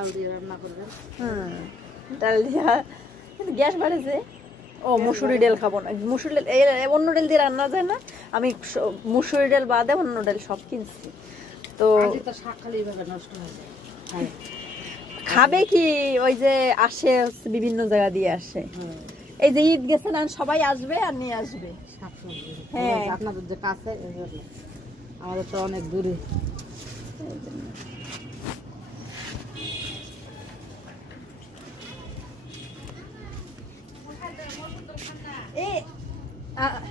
ডাল দিয়ে রান্না করবেন। ডাল দিয়া কিন্তু গ্যাস বাড়েছে। ও মুসুরি ডাল খাবো না, মুসুরি ডাল অন্য ডাল দিয়ে রান্না যায় না। আমি মুসুরি ডাল বাদে অন্য ডাল সব কিনছি। তো শাক খালি এইভাবে নষ্ট হয়ে যায়। খাবে কি ওই যে আসে বিভিন্ন জায়গা দিয়ে আসে। এই যে ঈদ গেছে না, সবাই আসবে আর নিয়ে আসবে শাকসবজি। হ্যাঁ আপনাদের যে কাছে আমাদের তো অনেক দূরে।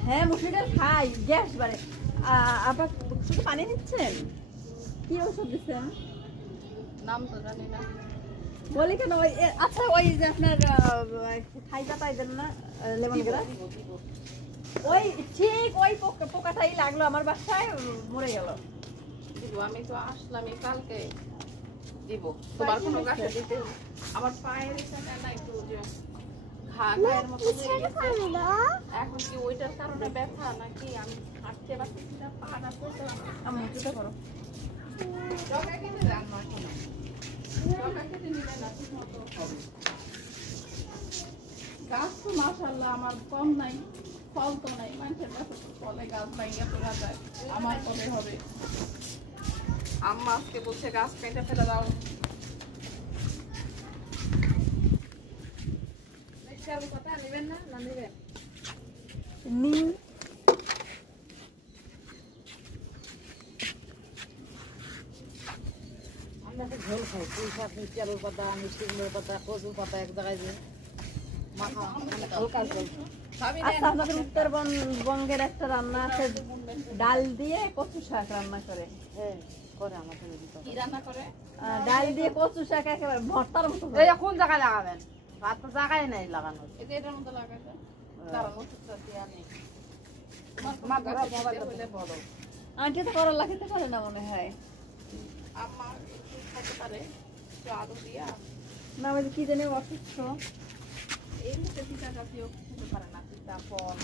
হ্যাঁ মুসুরি ডাল খাই, গ্যাস বাড়ে। আবার শুধু পানি নিচ্ছেন, কি ওষুধ দিচ্ছেন নাম তো জানি না, বলি কেন। আচ্ছা ওই যে আপনার খাই পাতাই দেন না লেমন গ্রাস, ওই ঠিক ওই পোকাটাই লাগলো আমার বাসায়, মরে গেল। আমি তো আসলাম কালকে দিব। তোমার কোনো গাছে দিতে আমার পায়ের এখানে না একটু ঘায়ের মতো হয়ে গেছে। এখন কি ওইটার কারণে ব্যথা নাকি আমি হাঁটতে পারছি না, পাটা পড়তে আমি চিন্তা করো গাছ তো মাশাআল্লাহ আমার কম নাই, ফল তো নাই। মানুষের কাছে তো ফলে গাছ ভাঙিয়ে তোলা যায়, আমার ফলে হবে। আম্মা আজকে বলছে গাছ কেটে ফেলে দাও। কথা নেবেন না, না নেবেন নিন। আমরা তো ঝোল খাই, পুঁই শাক, মিষ্টি আলুর পাতা, মিষ্টি কুমড়োর পাতা, কচুর পাতা এক জায়গায় যে মাখা হালকা ঝোল। আচ্ছা আমাদের উত্তরবঙ্গের একটা রান্না আছে, ডাল দিয়ে কচু শাক রান্না করে। হ্যাঁ করে আমাদের কি রান্না করে? ডাল দিয়ে কচু শাক একেবারে ভর্তার মতো। এই কোন জায়গায় লাগাবেন? ভাত তো জায়গায় নাই লাগানো। এটার মধ্যে লাগাবেন। কারণ ওষুধটা দেয়া নেই। মা ঘরে মোবাইল হইলে বলো। আন্টি তো করলা খেতে পারে না মনে হয়। আম্মা একটু খেতে পারে, একটু আলু দিয়া। না ওই কি জানি অসুস্থ, এই মুখে পিঠা জাতীয় খেতে পারে না, পিঠা ফল।